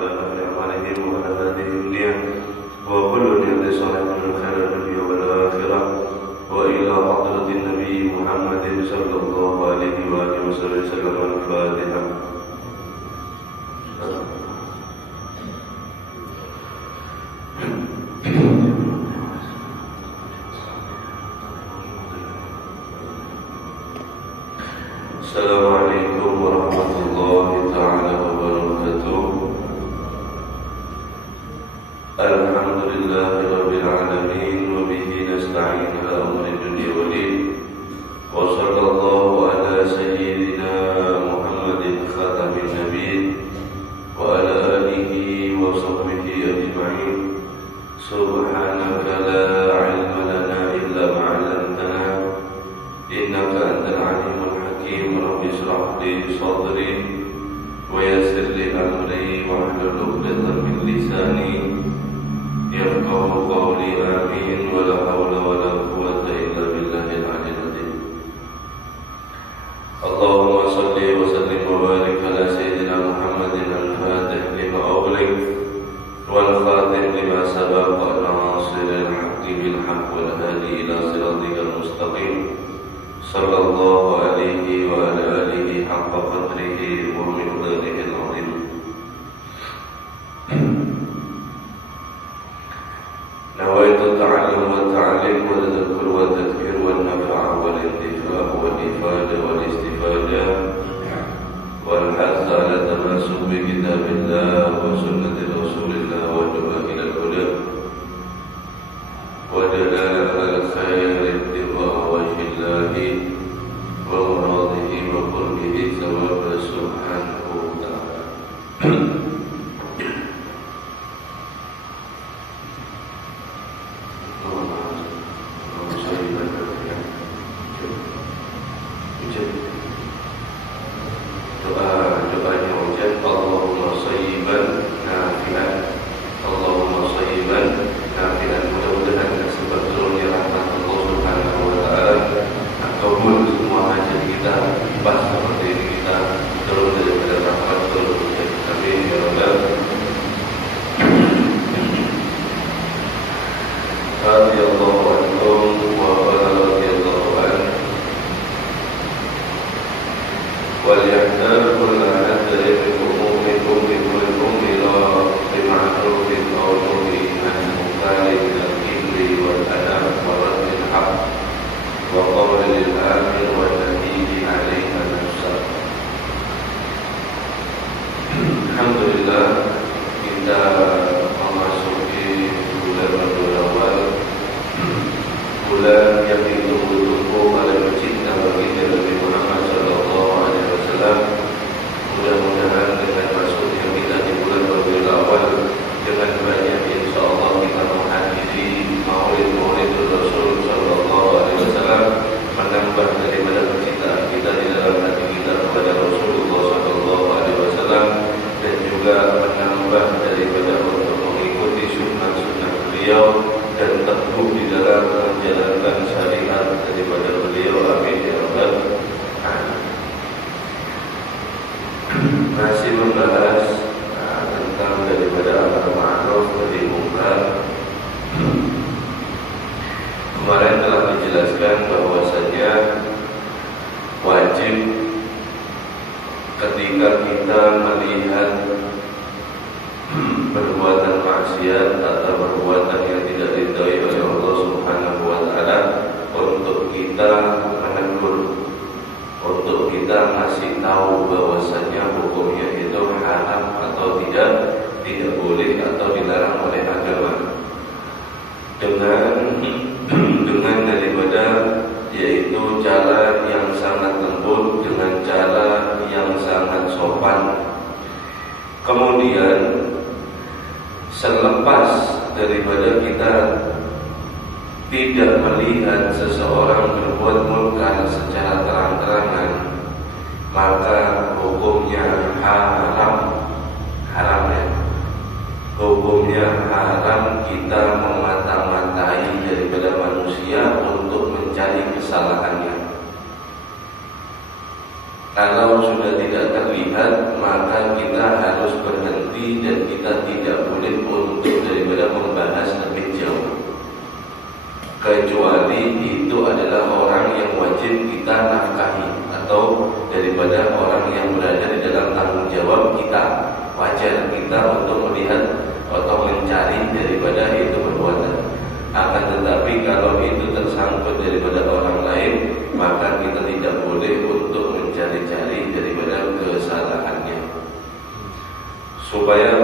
ولنا في أعمالهم وعلى هذه النية وكل نية صالح من خير الدنيا والآخرة وإلى حضرة النبي محمد صلى الله عليه وآله وسلم الفاتحة. Assalamualaikum warahmatullahi ta'ala wabarakatuh. Alhamdulillahi rabbil alamin wa bihi nasta'in ala umuri dunya wad din. Wa sallallahu ala sayyidina Muhammadin khatamin nabiyyin wa ala alihi wa sahbihi ajma'in. Subhanaka la ilma lana illa ma 'allamtana innaka antal alimul hakim. Rabbi shrah li sadri wa yassir li amri wahlul 'uqdatam min lisani yafqahu qawli. Amin. Wa la hawla wa la quwwata illa billahil 'aliyyil 'azim. Allahumma shalli wa sallim wa barik ala sayyidina Muhammadin al-fatih lima ughliq wal khatim lima sabaqa nasiril haqqi bil haqq wal hadi ila siratikal mustaqim. Sallallahu alaihi wa ala alihi haqqa qadrihi wa miqdarihi al-'azim. Nawaitu ta'allum wa ta'lim wa tadhakkur wa tadhkir wa nafa'a wal intifa' wal ifada wal istifada wal hadd ala tamassuk bi kitabillah wa sunnati rasulillah wa du'a ila al-huda wa dalala ala al-khair ittiba wajhillahi wa muradihi wa qurbihi thawab subhanahu wa ta'ala. Kalau sudah tidak terlihat, maka kita harus berhenti dan itu adalah orang yang wajib kita nafkahi, atau daripada orang yang berada di dalam tanggung jawab kita. Wajar kita untuk melihat atau mencari daripada itu perbuatan. Akan tetapi kalau itu tersangkut daripada orang lain, maka kita tidak boleh untuk mencari-cari daripada kesalahannya. Supaya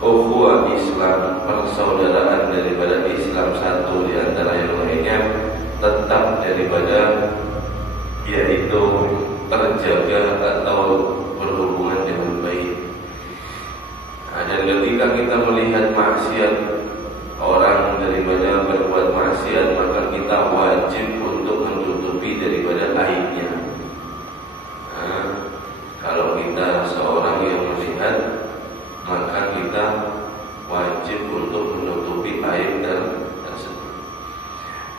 ukhuwah Islam, persaudaraan daripada Islam satu di antara yang lainnya tetap daripada yaitu terjaga atau berhubungan dengan baik. Dan ketika kita melihat maksiat orang daripada berbuat maksiat, maka kita wajib untuk menutupi daripada aibnya. Kalau kita seorang yang melihat, maka kita wajib untuk menutupi aib tersebut.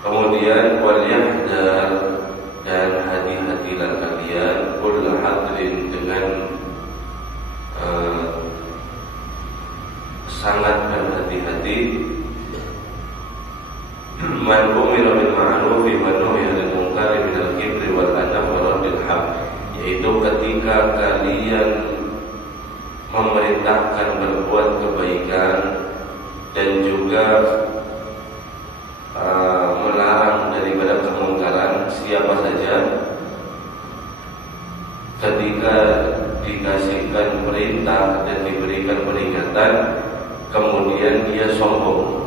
Kemudian wal yahdar, dan hati-hatilah kalian kulla hadrin, dengan sangat berhati-hati, man umira bil ma'ruf wa nuhiya 'anil munkar min al-kibri wal adab wa raddil haq, yaitu ketika kalian memerintahkan berbuat kebaikan dan juga melarang daripada kemungkaran siapa saja, ketika dikasihkan perintah dan diberikan peringatan, kemudian dia sombong,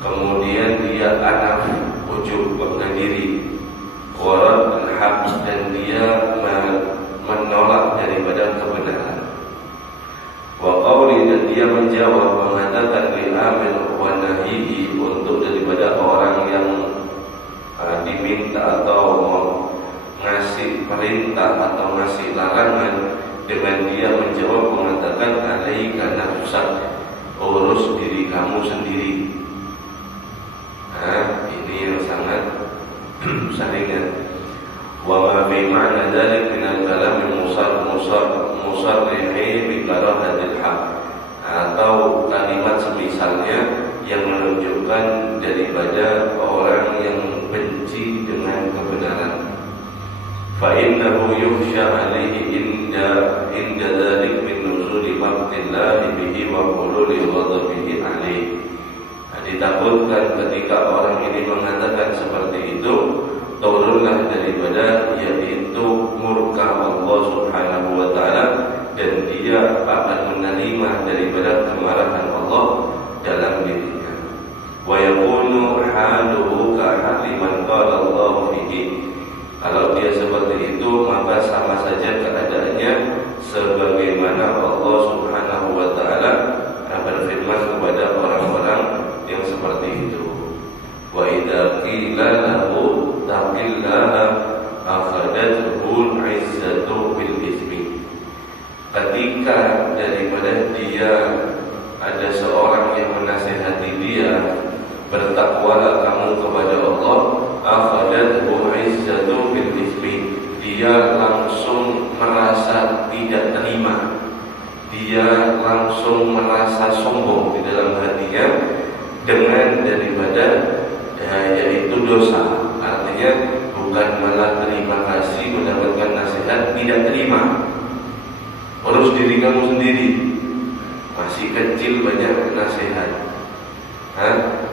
kemudian dia anaf, ujub, bangga diri, warad al-haq, dan dia menolak daripada kebenaran. Wa qawli, dan dia menjawab, mengatakan li amil wa nahihi, untuk daripada orang yang diminta atau ngasih perintah atau ngasih larangan, dengan dia menjawab mengatakan alaika nafsak, urus diri kamu sendiri. Ini yang sangat sering. Wa ma fi ma'na dzalik min al-kalam musarrihi bi karahatil haq, atau kalimat semisalnya yang menunjukkan daripada orang yang benci dengan kebenaran. Fa innahu yukhsha 'alaihi inda dzalik min nuzuli maqtillahi bihi wa hululi ghadabihi 'alaihi. Ditakutkan ketika orang ini mengatakan seperti itu, turunlah daripada yaitu murka Allah Subhanahu wa ta'ala, dan dia akan menerima daripada kemarahan Allah dalam dirinya. Wa yakunu haluhu ka hali man qala Allah fihi. Kalau dia seperti itu, maka sama saja keadaannya sebagaimana Allah Subhanahu wa ta'ala berfirman kepada orang-orang yang seperti itu. Wa idza qila lahu taqillaha akhadathul 'izzatu bil ismi. Ketika daripada dia ada seorang yang menasihati dia, bertakwalah kamu kepada Allah, akhadathul 'izzatu bil ismi, dia langsung merasa tidak terima, dia langsung merasa sombong di dalam hatinya dengan daripada yaitu dosa. Artinya bukan malah terima kasih mendapatkan nasihat, tidak terima. Urus diri kamu sendiri, masih kecil banyak nasihat.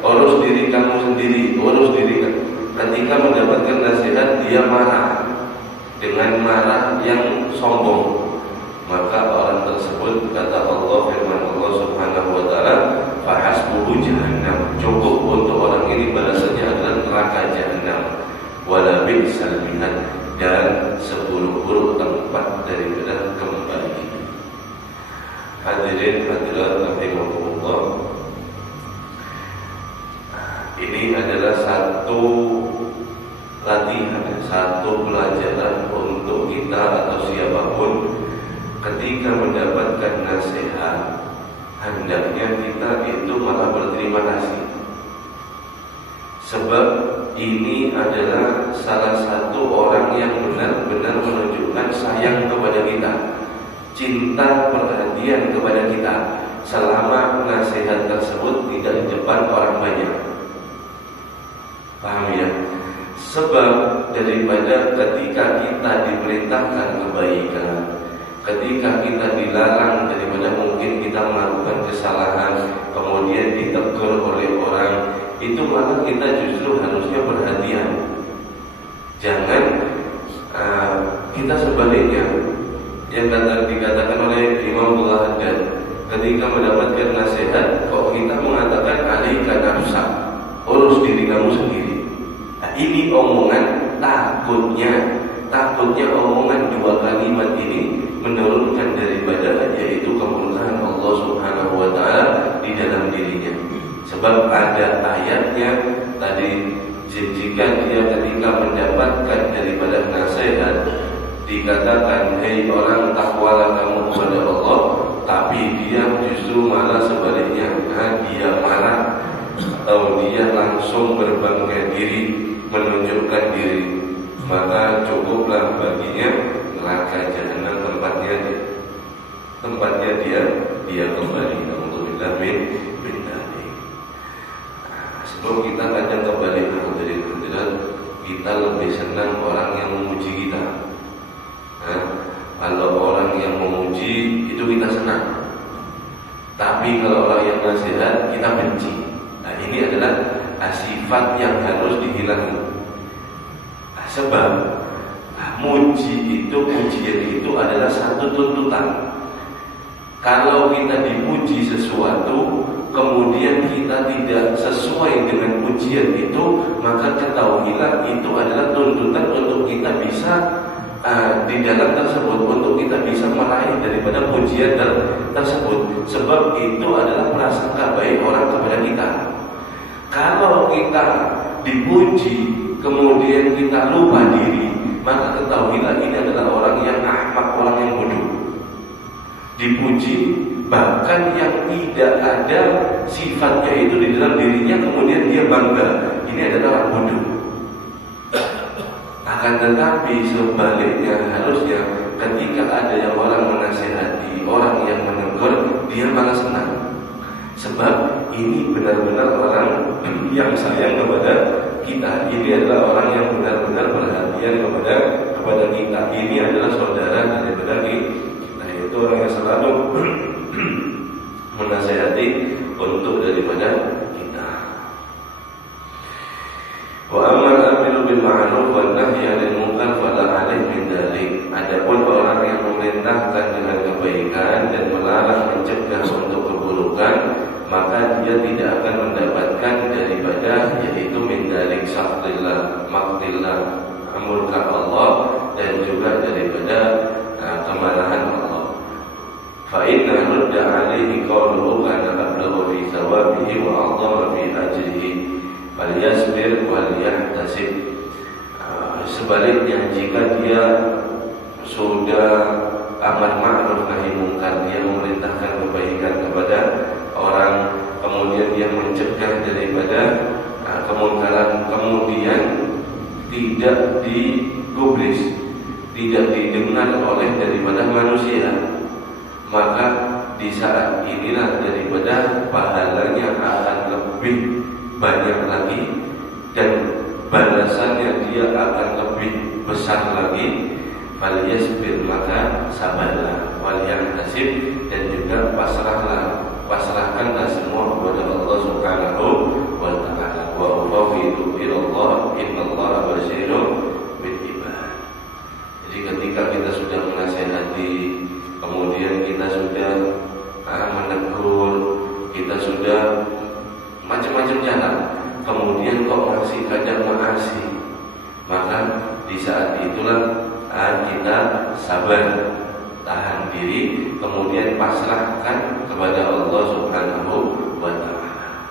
Urus diri kamu sendiri, urus diri kamu. Ketika mendapatkan nasihat, dia marah dengan marah yang sombong. Maka orang tersebut, kata Allah, firman Allah Subhanahu wa ta'ala, fahasbuhu jahannam, cukup untuk orang ini balasannya adalah neraka jahannam, wala bi'sal mihad, dan seburuk-buruk tempat daripada kembali. Hadirin hadirat rahimakumullah, ini adalah satu latihan, satu pelajaran untuk kita atau siapapun. Ketika mendapatkan nasihat, hendaknya kita itu malah berterima kasih. Sebab ini adalah salah satu orang yang benar-benar menunjukkan sayang kepada kita, cinta perhatian kepada kita, selama nasihat tersebut tidak di depan orang banyak. Paham ya? Sebab daripada ketika kita diperintahkan kebaikan, ketika kita dilarang daripada mungkin kita melakukan kesalahan, kemudian ditegur oleh orang, itu maka kita justru harusnya perhatian. Jangan kita sebaliknya, yang dikatakan oleh Imam Al-Haddad ketika mendapatkan nasihat, kok kita mengatakan alaika nafsak, urus diri kamu sendiri. Nah, ini omongan takutnya omongan dua kalimat ini menurunkan daripada yaitu kemurkaan Allah Subhanahu wa taala di dalam dirinya. Sebab ada ayatnya tadi, jika dia ketika mendapatkan daripada nasihat dikatakan, hei orang, takwalah kamu kepada Allah, tapi dia justru malah sebaliknya, dia marah atau dia langsung berbangga diri, menunjukkan diri, maka cukuplah baginya neraka jahanam tempatnya dia kembali. Alhamdulillah min dzalik. Sebab kita kadang kembali hadirin, kita lebih senang orang yang memuji kita. Kalau orang yang memuji itu kita senang, tapi kalau orang yang nasihat kita benci. Nah, ini adalah sifat yang harus dihilangi. Sebab pujian itu adalah satu tuntutan. Kalau kita dipuji sesuatu, kemudian kita tidak sesuai dengan pujian itu, maka ketahuilah itu adalah tuntutan untuk kita bisa di dalam tersebut, untuk kita bisa meraih daripada pujian tersebut. Sebab itu adalah prasangka baik orang kepada kita. Kalau kita dipuji kemudian kita lupa diri, maka ketahuilah ini adalah orang yang ahmak, orang yang bodoh. Dipuji bahkan yang tidak ada sifatnya itu di dalam dirinya, kemudian dia bangga, ini adalah orang bodoh. Akan tetapi sebaliknya, harusnya ketika ada yang orang menasihati, orang yang menegur, dia malah senang. Sebab ini benar-benar orang yang sayang kepada kita. Ini adalah orang yang benar-benar perhatian kepada kita. Ini adalah saudara daripada kita. Itu orang yang selalu menasihati untuk daripada kita. Wa amal amilu bil ma'ruf wa nahyi 'anil munkar fala 'alaihi min dzalik. Adapun orang yang memerintahkan dengan kebaikan dan melarang mencegah untuk keburukan, maka dia tidak akan mendapatkan daripada yaitu min dzalik saktillah, maktillah, murka Allah, dan juga daripada kemarahan Allah. Fa inna rudda 'alaihi qawluhu kana ablagha fi thawabihi wa 'azama fi ajrihi. Falyasbir walyahtasib. Sebaliknya, jika dia sudah amar ma'ruf nahi mungkar, dia memerintahkan kebaikan kepada orang, kemudian dia mencegah daripada kemungkaran, kemudian tidak digubris, tidak didengar oleh daripada manusia, maka di saat inilah daripada pahalanya akan lebih banyak lagi dan balasannya dia akan lebih besar lagi. Falyasbir, maka sabarlah, walyahtasib, dan juga pasrahkanlah semua kepada Allah Subhanahu wa ta'ala. Wa ufawwidu ilallah, innallaha basirun bil ibad. Jadi ketika kita sudah menasihati, kemudian kita sudah menegur, kita sudah macam-macam jalan, kemudian kok masih kadang mengasih, maka di saat itulah kita sabar, tahan diri, kemudian pasrahkan kepada Allah Subhanahu wa ta'ala.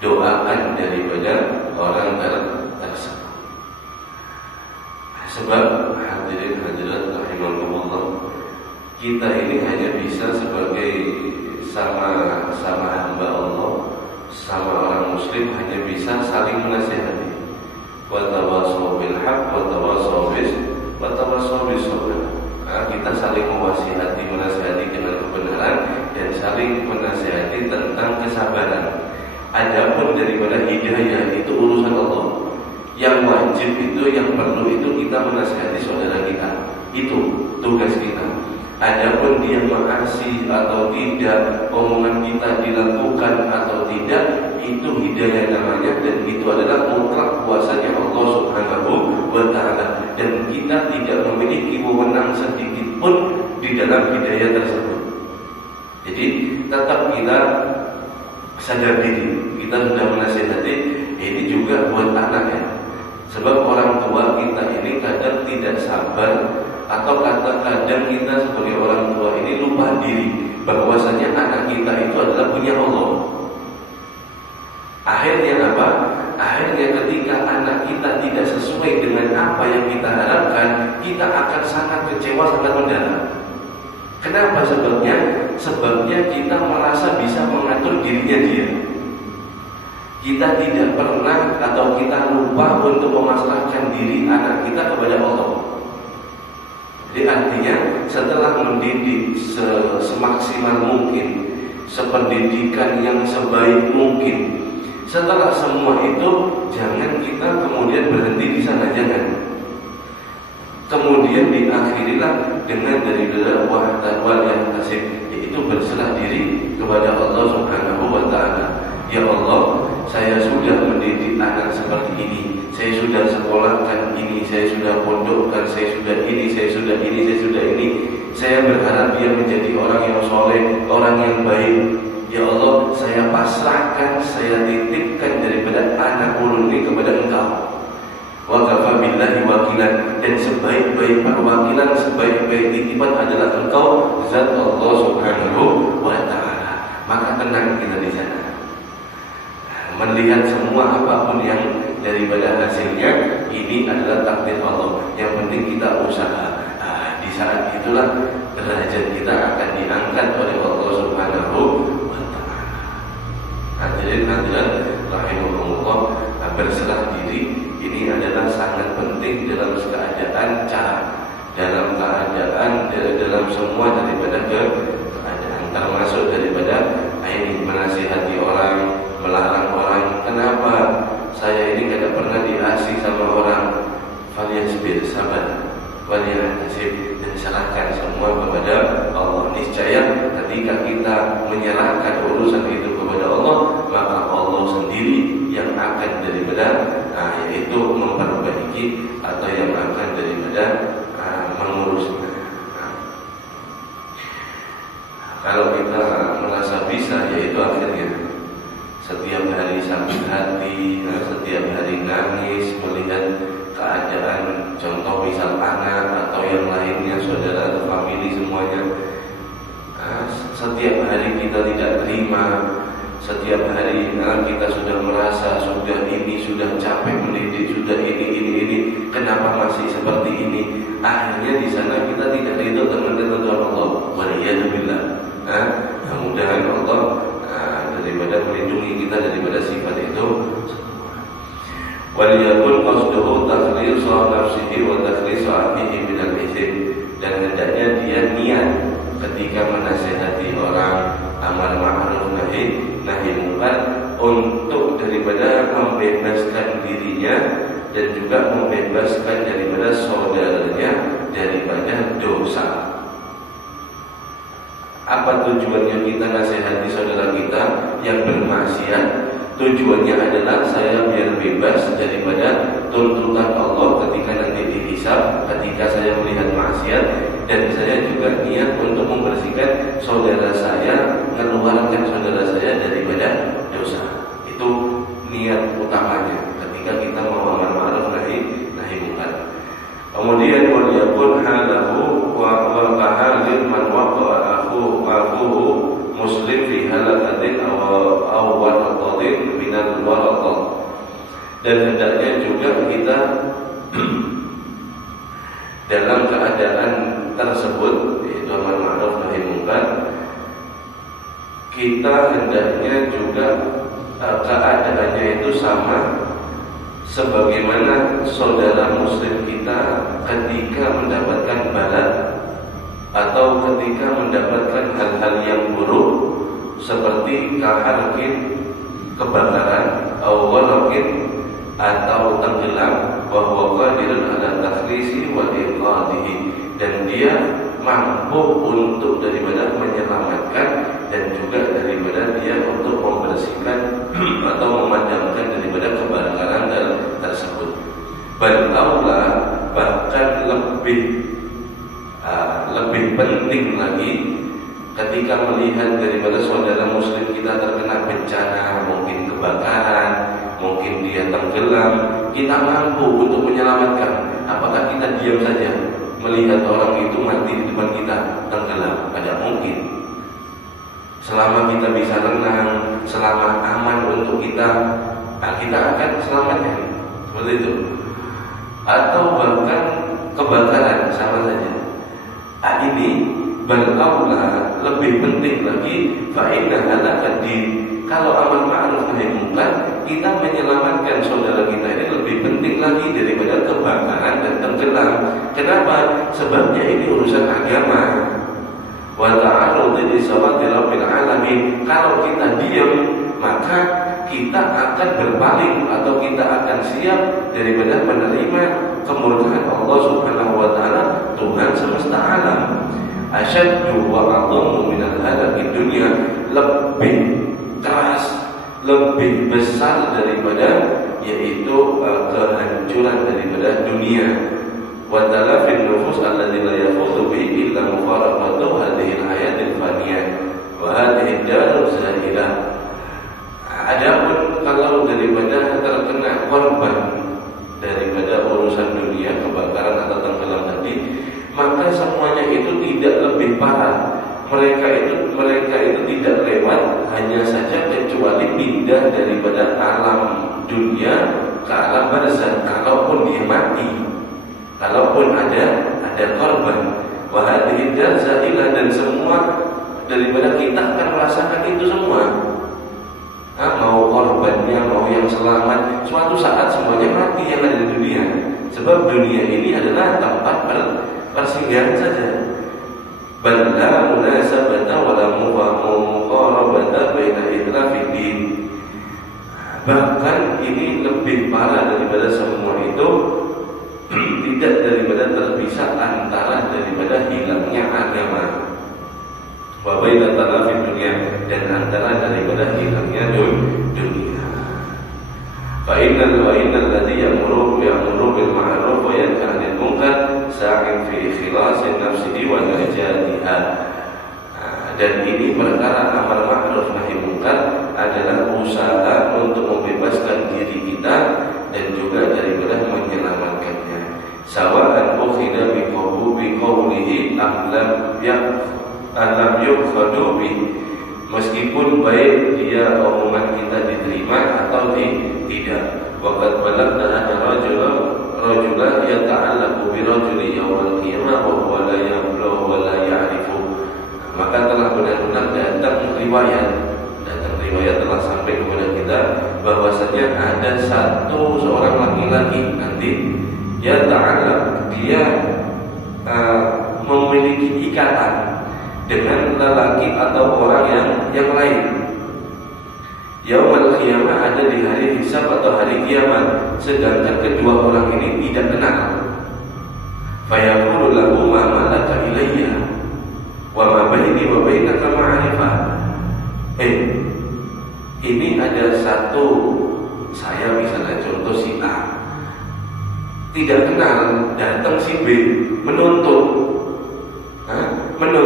Doakan daripada orang tersebut. Sebab hadirin hadirat rahimakumullah, kita ini hanya bisa sebagai sama hamba Allah, sama orang muslim, hanya bisa saling menasihati. Wa tawassaw bil haqq wa tawassaw bis sabr. Kita saling mewasihati, menasihati dengan kebenaran, dan saling menasihati tentang kesabaran. Adapun daripada hidayah itu urusan Allah. Yang wajib itu, yang perlu itu kita menasihati saudara kita. Itu tugas kita. Adapun dia mengasihi atau tidak, omongan kita dilakukan atau tidak, itu hidayah namanya, dan itu adalah mutlak kuasanya Allah Subhanahu wa Ta'ala, dan kita tidak memiliki wewenang sedikit pun di dalam hidayah tersebut. Jadi tetap kita sadar diri, kita sudah menasihati, ini juga buat anak ya. Sebab orang tua kita ini kadang tidak sabar, atau kadang kita sebagai orang tua ini lupa diri bahwasanya anak kita itu adalah punya Allah. Akhirnya apa? Akhirnya ketika anak kita tidak sesuai dengan apa yang kita harapkan, kita akan sangat kecewa, sangat mendalam. Kenapa sebabnya? Sebabnya kita merasa bisa mengatur dirinya dia. Kita tidak pernah atau kita lupa untuk memasrahkan diri anak kita kepada Allah. Jadi artinya setelah mendidik semaksimal mungkin, sependidikan yang sebaik mungkin, setelah semua itu jangan kita kemudian berhenti di sana, jangan. Kemudian diakhirilah dengan daripada wal yahtasib, yaitu berserah diri kepada Allah Subhanahu wa Ta'ala. Ya Allah, saya sudah mendidik anak seperti ini, saya sudah sekolahkan ini, saya sudah pondokkan, saya sudah ini, saya sudah ini, saya sudah ini. Saya berharap dia menjadi orang yang soleh, orang yang baik. Ya Allah, saya pasrahkan, saya titipkan daripada anak ulun ini kepada Engkau. Wa kafa billahi wakilan, dan sebaik-baik perwakilan, sebaik-baik titipan adalah Engkau, zat Allah Subhanahu wa Ta'ala. Maka tenang kita di sana. Melihat semua apapun yang daripada hasilnya, ini adalah takdir Allah. Yang penting kita usaha. Di saat itulah derajat kita akan diangkat oleh Allah Subhanahu wa Ta'ala. Hadirin rahimahumullah, berserah diri ini adalah sangat penting dalam keadaan dalam semua daripada keadaan, termasuk daripada ini menasihati orang, melarang orang. Kenapa saya ini tidak pernah diasih sama orang? Falyasbir, sabar, waliyahtasib, dan serahkan semua kepada Allah. Niscaya ketika kita menyerahkan urusan itu kepada Allah, maka Allah sendiri yang akan daripada yaitu memperbaiki atau yang akan daripada mengurusnya. Kalau kita merasa bisa, yaitu akhirnya setiap hari sakit hati, setiap hari nangis melihat keadaan, contoh misal anak atau yang lainnya, saudara atau famili semuanya, setiap hari kita tidak terima, setiap hari kita sudah merasa sudah ini, sudah capek mendidik, sudah ini, kenapa masih seperti ini? Akhirnya di sana kita tidak ridho dengan ketentuan Allah. Waliyadzubillah. Mudah-mudahan Allah daripada melindungi kita daripada sifat itu. Waliyakun qasduhu takhlisu nafsihi wa takhlisu akhihi minal itsm, dan hendaknya dia niat ketika menasihati orang, amar ma'ruf nahi munkar, untuk daripada membebaskan dirinya dan juga membebaskan daripada saudaranya daripada dosa. Apa tujuannya kita nasihati saudara kita yang bermaksiat? Tujuannya adalah saya biar bebas daripada tuntutan Allah ketika nanti dihisab, ketika saya melihat maksiat, dan saya juga niat untuk membersihkan saudara saya, mengeluarkan saudara saya daripada dosa. Itu niat utamanya ketika kita mau amar ma'ruf nahi munkar. Kemudian waliyakun halahu wa halil man waqa'a akhuhu muslim fi halakatin aw waratatin minal waratat, dan hendaknya juga kita dalam keadaan tersebut, yaitu amar ma'ruf nahi munkar, kita hendaknya juga keadaannya itu sama sebagaimana saudara muslim kita ketika mendapatkan bala atau ketika mendapatkan hal-hal yang buruk seperti kaharkin, kebakaran, awwalakin, atau tenggelam, wa huwa qadirun ala takhlisi wa iqadihi, dan dia mampu untuk daripada menyelamatkan dan juga daripada dia untuk membersihkan atau memadamkan daripada kebakaran tersebut. Bahkan lebih penting lagi ketika melihat daripada saudara muslim kita terkena bencana, mungkin kebakaran, mungkin dia tenggelam, kita mampu untuk menyelamatkan. Apakah kita diam saja melihat orang itu mati di depan kita tenggelam? Tidak mungkin. Selama kita bisa renang, selama aman untuk kita, kita akan selamatkan. Seperti itu. Atau bahkan kebakaran sama saja. Ini beraula lebih penting lagi, faedah adalah kalau amal ma'ruf nahi munkar, kita menyelamatkan saudara kita ini lebih penting lagi daripada kebakaran dan tenggelam. Kenapa? Sebabnya ini urusan agama. Wa ta'arudhi li sawati rabbil alamin. Kalau kita diam, maka kita akan berpaling atau kita akan siap daripada menerima kemurkaan Allah Subhanahu wa taala, Tuhan semesta alam. Asyaddu wa a'dhamu min al-halaki dunya, lebih keras, lebih besar daripada yaitu kehancuran daripada dunia. Wa talafin nufus alladzi la yafutu bihi illa mufaraqatu hadhihi al-hayatil faniyah wa hadhihi ad-darul za'ilah. Adapun kalau daripada terkena korban daripada urusan dunia, kebakaran atau tenggelam tadi, maka semuanya itu tidak lebih parah. Mereka itu tidak lewat, hanya saja kecuali pindah daripada alam dunia ke alam barzakh. Kalaupun dia mati, kalaupun ada korban, wa hadhihi dar za'ilah, dan semua daripada kita akan merasakan itu semua. Mau korbannya, mau yang selamat, suatu saat semuanya mati yang ada di dunia. Sebab dunia ini adalah tempat persinggahan saja. Bal la munasabata wa la muqarabata baina itlafid din. Bahkan ini lebih parah daripada semua itu, tidak daripada terpisah antara daripada hilangnya agama, wa baina talafid dunia, dan antara daripada hilangnya dunia. Fa innal ladzi ya'muru bil ma'ruf wa yanha 'anil munkar sa'in fi ikhlasi nafsihi wa najatiha. Dan ini perkara amal ma'ruf nahi munkar adalah usaha untuk membebaskan diri kita dan juga daripada menyelamatkannya. Sawa'an ukhida bi qawlihi am lam yukhadu bi, meskipun baik dia omongan kita diterima atau tidak. Waqad balagna anna rajulan yata'allaqu bi rajuli yawmal qiyamah wa huwa la yablu wa la ya'rifu. Maka telah benar-benar datang riwayat telah sampai kepada kita bahwasanya ada seorang laki-laki nanti yata'allaq, dia memiliki ikatan dengan lelaki atau orang yang lain. Yaumul qiyamah ada di hari hisab atau hari kiamat, sedangkan kedua orang ini tidak kenal. Fayaqulu lahu ma malaka ilayya wa ma baini wa bainaka ma'rifah. Ini ada satu, saya misalnya contoh si A tidak kenal, datang si B menuntut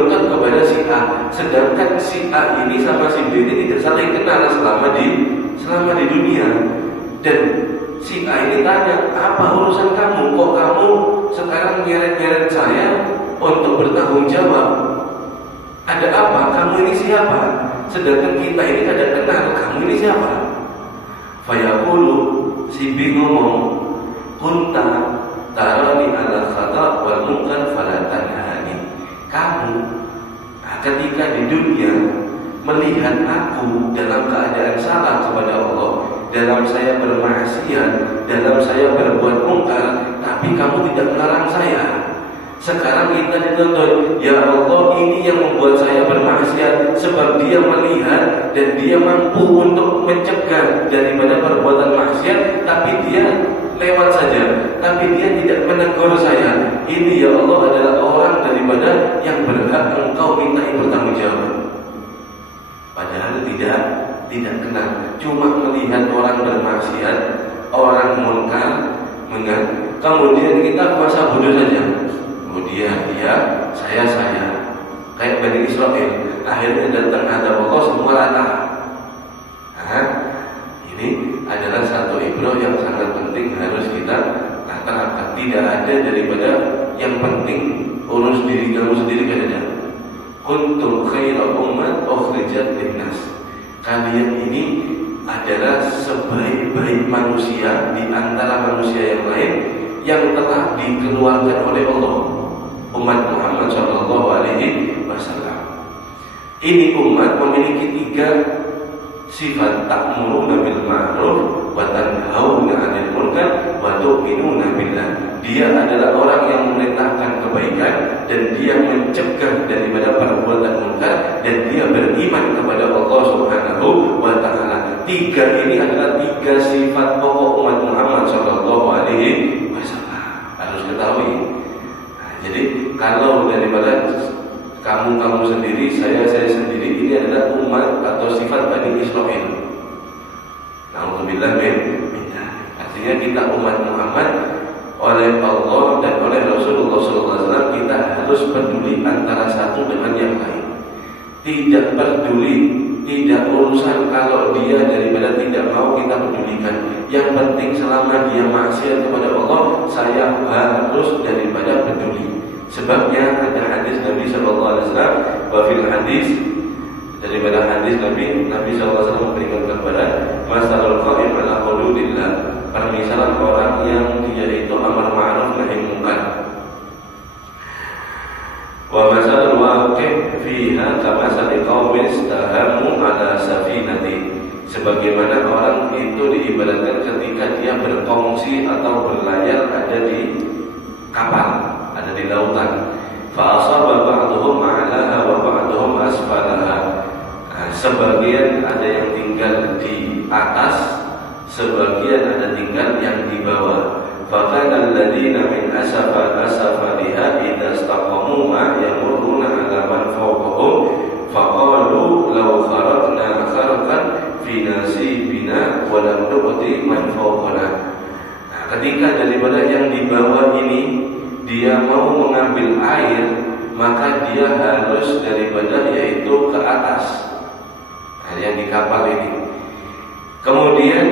kepada si A, sedangkan si A ini sama si B ini tidak saling kenal selama di dunia. Dan si A ini tanya, apa urusan kamu? Kok kamu sekarang nyeret-nyeret saya untuk bertanggung jawab? Ada apa? Kamu ini siapa? Sedangkan kita ini tidak kenal, kamu ini siapa? Fayaqulu, si B ngomong, kunta tarani ala khata wal munkar fala tanhani. Kamu ketika di dunia melihat aku dalam keadaan salah kepada Allah, dalam saya bermaksiat, dalam saya berbuat mungkar, tapi kamu tidak melarang saya. Sekarang kita dituntut, ya Allah, ini yang membuat saya bermaksiat sebab dia melihat dan dia mampu untuk mencegah daripada perbuatan maksiat, tapi dia lewat saja, tapi dia tidak menegur saya. Ini ya Allah adalah orang daripada yang berhak engkau mintai bertanggungjawab. Padahal tidak kenal, cuma melihat orang bermaksiat, orang munkar, kemudian kita kuasa bodoh saja. Kemudian dia, saya, kayak Bani Israel, akhirnya datang ada Allah semua rata. Ini adalah satu ibrah yang sangat penting harus kita terapkan. Tidak ada daripada yang penting urus diri kamu sendiri saja. Kuntum khaira ummat ukhrijat linnas. Kalian ini adalah sebaik-baik manusia di antara manusia yang lain yang telah dikeluarkan oleh Allah, umat Muhammad sallallahu alaihi wasallam. Ini umat memiliki 3 sifat: ta'muruna bil ma'ruf wa tanhauna 'anil munkar wa tu'minuna billah. Dia adalah orang yang memerintahkan kebaikan dan dia mencegah daripada perbuatan munkar dan dia beriman kepada Allah Subhanahu wa taala. 3 ini adalah 3 sifat pokok umat Muhammad sallallahu alaihi wasallam. Harus ketahui. Jadi kalau daripada kamu sendiri, saya sendiri, ini adalah umat atau sifat Bani Israel. Alhamdulillah, artinya kita umat Muhammad oleh Allah dan oleh Rasulullah SAW, kita harus peduli antara satu dengan yang lain. Tidak peduli, tidak urusan kalau dia daripada tidak mau kita pedulikan. Yang penting selama dia maksiat kepada Allah, saya harus daripada peduli. Sebabnya ada hadis Nabi SAW, wafil hadis, daripada hadis Nabi SAW memberikan kepada masalul qaim ala hududillah, permisalan orang yang dia itu amar ma'ruf nahi munkar. Wa masalul waqi' fiha kamasali qaumin istahamu ala safinati. Sebagaimana orang itu diibaratkan ketika dia berkongsi atau berlayar ada di kapal, ada di lautan. Fa asaba ba'dhum 'alaha wa ba'dhum asfalaha. Sebagian ada yang tinggal di atas, sebagian ada tinggal yang di bawah. Fakana alladziina min asfaliha idza istaqamu ma yamurruna 'ala man fawqahum faqalu law kharaqna kharqan fi nasibina wa lam nu'ti man fawqana. Ketika daripada yang di bawah ini dia mau mengambil air, maka dia harus daripada yaitu ke atas, yang di kapal ini. Kemudian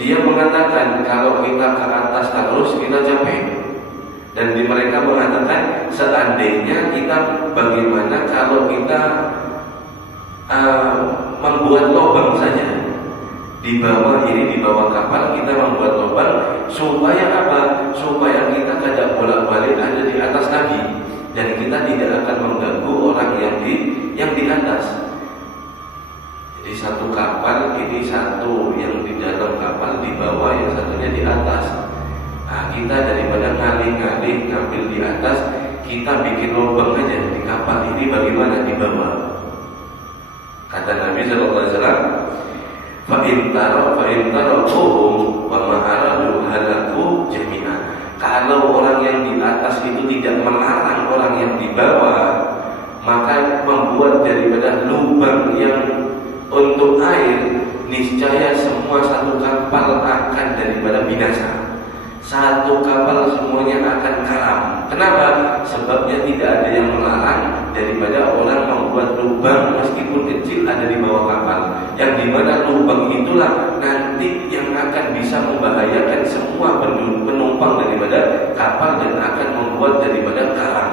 dia mengatakan kalau kita ke atas terus kita capek. Dan mereka mengatakan seandainya kita bagaimana kalau kita membuat lubang saja di bawah ini, di bawah kapal kita membuat lubang supaya apa? Supaya kita tidak bolak-balik ada di atas lagi dan kita tidak akan mengganggu orang yang di atas. Jadi satu kapal ini, satu yang di dalam kapal di bawah, yang satunya di atas. Nah, kita daripada ngalih-ngalih ngambil di atas, kita bikin lubang aja di kapal ini, bagaimana di bawah? Kata Nabi SAW, fa'intarohum wa ma'aradu halaku jami'an. Kalau orang yang di atas itu tidak melarang orang yang di bawah, maka membuat daripada lubang yang untuk air, niscaya semua satu kapal akan daripada binasa. Satu kapal semuanya akan karam. Kenapa? Sebabnya tidak ada yang melarang daripada orang membuat lubang meskipun kecil ada di bawah kapal, yang dimana lubang itulah nanti yang akan bisa membahayakan semua penumpang daripada kapal dan akan membuat daripada karam.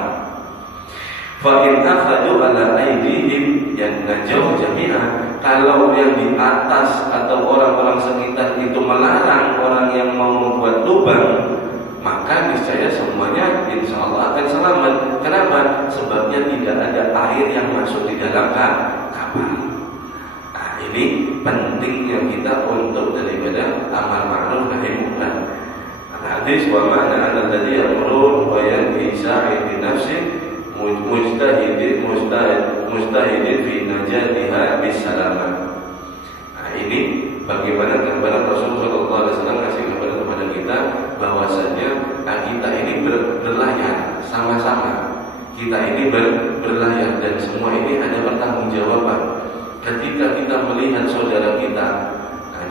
Fa'in akhadu ala aidihim yang najauh jami'ah. Kalau yang di atas atau orang-orang sekitar itu melarang orang yang mau membuat lubang, maka niscaya semuanya insya Allah akan selamat. Kenapa? Sebabnya tidak ada air yang masuk di dalam kapal. Nah, ini pentingnya kita untuk daripada amal ma'ruf nahi munkar. Hadis wa ma'ana alladzi yamurun wa yanhi sa'i bi nafsi mujtahidin fi najatiha bisalamah. bagaimana gambaran Rasulullah SAW kasih gambaran kepada kita bahwasanya kita ini berlayar sama-sama. Kita ini berlayar dan semua ini ada pertanggungjawaban. Ketika kita melihat saudara kita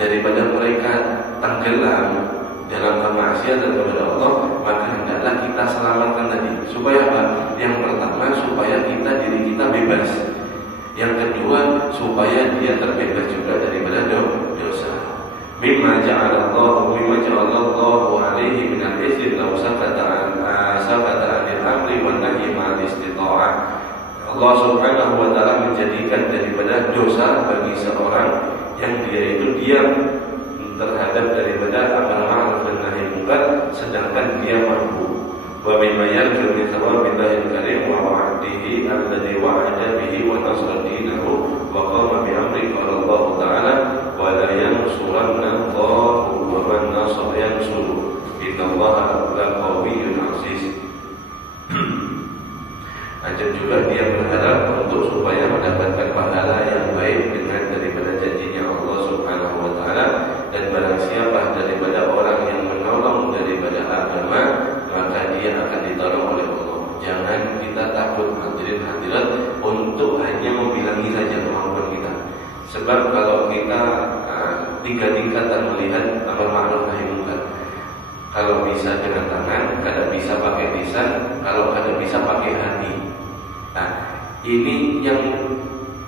daripada mereka tenggelam dalam kemaksiatan kepada Allah, maka hendaklah kita selamatkan tadi. Supaya apa? Yang pertama, supaya diri kita bebas. Yang kedua, supaya dia terbebas juga daripada dosa. Mimma ja'alallahu alaihi min al-isri law sakata anil amri wan nahyi ma'al istita'ah. Allah Subhanahu wa taala menjadikan daripada dosa bagi seorang yang dia itu diam terhadap daripada amar ma'ruf dan nahi munkar sedangkan dia mampu. Wa mimma yarju min thawabillahi karim wa wa'dihi alladhi wa'ada bihi wa nasra dinahu wa qama bi amri qala Allah ta'ala wa la yansuranna Allahu wa man nasara yansuru innallaha laqawiyyun aziz. Ajab juga dia berharap untuk supaya mendapatkan pahala yang baik dengan daripada janjinya Allah Subhanahu wa taala, dan barang siapa daripada orang yang menolong daripada agama maka dia akan ditolong oleh Allah. Jangan kita takut hadirin hadirat untuk hanya membilangi saja kemampuan kita. Sebab kalau kita tiga tingkatan melihat amar ma'ruf nahi munkar. Kalau bisa dengan tangan, kada bisa pakai lisan, kalau kada bisa pakai hati. Nah, ini yang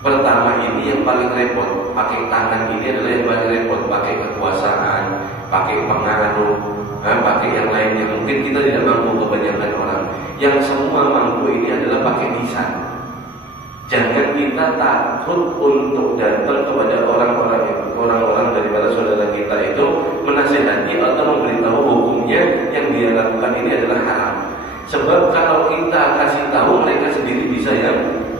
pertama, ini yang paling repot. Pakai tangan ini adalah yang paling repot. Pakai kekuasaan, pakai pengaruh, pakai yang lainnya. Mungkin kita tidak mampu kebanyakan orang. Yang semua mampu ini adalah pakai lisan. Jangan kita takut untuk datang kepada orang-orang daripada saudara kita itu menasihati atau memberitahu hukumnya yang dia lakukan ini adalah haram. Sebab kalau kita kasih tahu, mereka sendiri bisa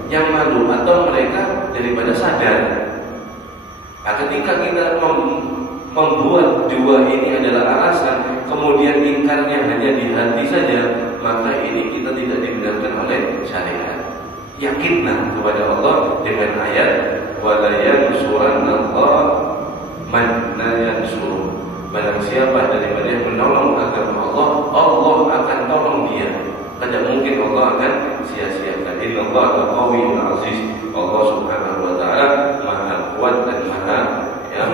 yang malu atau mereka daripada sadar. Nah, ketika kita membuat dua ini adalah alasan, kemudian ingkarnya hanya di hati saja, maka ini kita tidak dibenarkan oleh syariat. Yakinlah kepada Allah dengan ayat wala yansurannallah man la yansur. Barang siapa daripada yang menolong agama Allah, Allah akan tolong dia. Tidak mungkin Allah akan sia-siakan. Innallaha laqawiyyun aziz. Allah Subhanahu wa taala Maha kuat dan Maha yang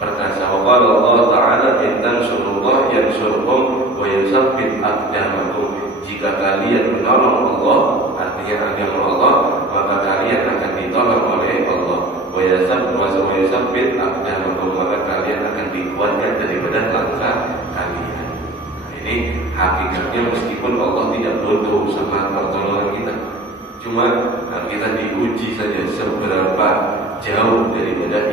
perkasa. Wa qala Allah taala in tansurullah yansurkum wa yusabbit aqdamakum. Jika kalian menolong Allah, artinya agama Allah, maka kalian akan ditolong oleh Allah. Wa yusabbit aqdamakum, maka kalian akan dikuatkan daripada langkah kalian. Nah, ini hakikatnya meskipun Allah tidak butuh sama pertolongan kita. Cuma kita diuji saja seberapa jauh daripada